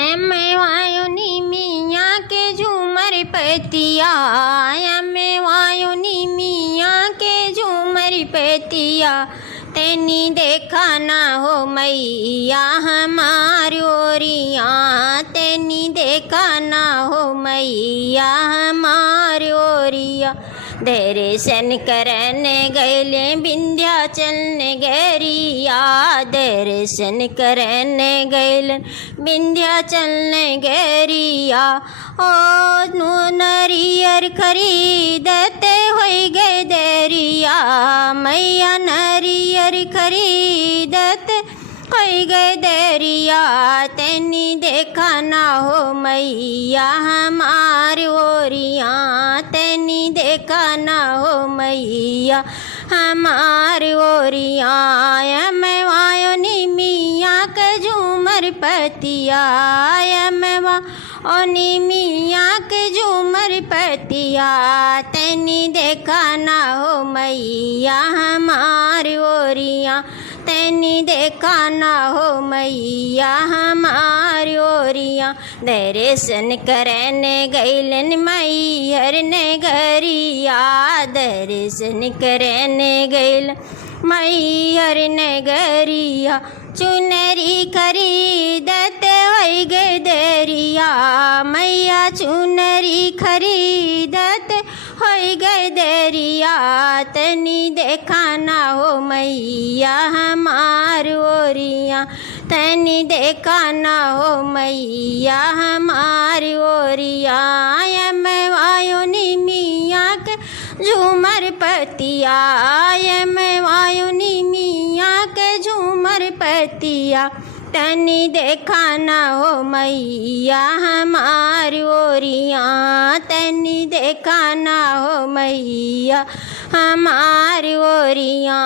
एमे वायुनी मियाँ के झूमर पतिया, एमे वायुनी मियाँ के झूमर पतिया, तेनी देखा ना हो मैया हमारी ओरिया, तेनी देखा ना हो मैया हमारी ओरिया। दर्शन करने गैले विंध्याचल नगरिया, दर्शन करने गैले विंध्याचल नगरिया। ओ नरियर खरीदते होई गए दरिया, मैया नरियर खरीदते होई गए दरिया, तेनी देखा ना हो मैया हमारी ओरिया, तेनी देखा ना हो मैया हमारी ओरिया। मैं वायुनी मियाँ के झूमर पतिया, मैं वायुनी मियाँ के झूमर पतिया, तेनी देखा ना हो मैया हमारी ओरिया, तेनी देखा ना हो मैया हमारी ओरिया। दर्शन करने गैलन मैहर नगरिया, दर्शन करने गैल मैहर नगरिया। चुनरी खरीदते होई गए दरिया, मैया चुनरी खरीदते होई गए दरिया, तनी देखा ना हो मैया हमारी ओरिया, तनी देखा ना हो मैया हमारी ओरिया। मैं वायुनी मियाँ के झूमर पतिया, मैं वायुनी मियाँ के झूमर पतिया, तनी देखा ना हो मैया हमारी ओरिया, तनी देखा ना हो मैया हमारी ओरिया।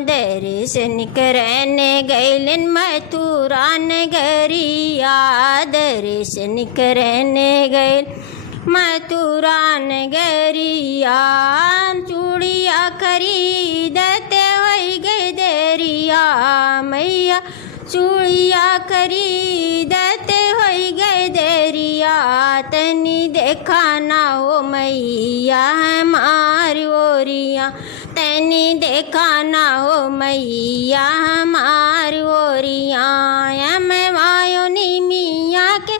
दर्शन करने गैलन मथुरा नगरिया, दर्शन करने गैल मथुरा नगरिया। चूड़िया खरीदते होई गए दरिया, मैया चूड़िया खरीदते होई गए दरिया, तनी देखा ना हो मैया हमारी ओरिया, तनी देखा ना हो मैया हमारी ओरिया। मैं वायुनी मियाँ के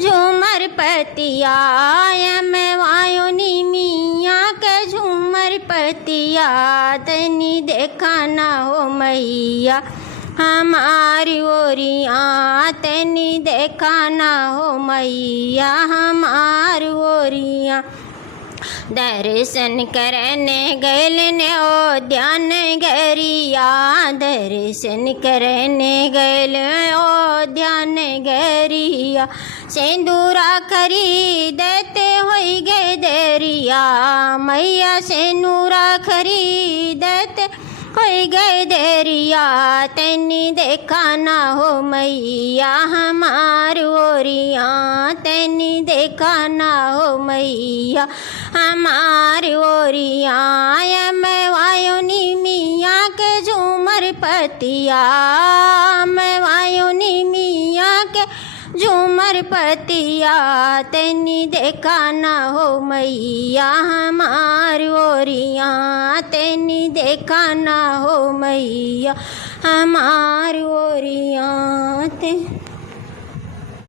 झूमर पतिया, मैं वायुनी मियाँ के झूमर पतिया, तनी देखा ना हो मैया हमारी ओरिया, तनी देखा ना हो मैया हमारी ओरिया। दर्शन करने गैलन अयोध्या नगरिया, दर्शन करने गैल अयोध्या नगरिया। सिंदूरा खरीदते होई गए दरिया, मैया सिंदूरा खरीदते होई गए दरिया, तनी देखा ना हो मैया हमारी ओरिया, तनी देखा ना हो मैया हमारी ओरिया। मैं वायुनी मियाँ के झूमर पतिया, मैं वायुनी मियाँ के झूमर पतिया, तनी देखा ना हो मैया हमारी ओरिया, तनी देखा ना हो मैया हमारी ओरिया।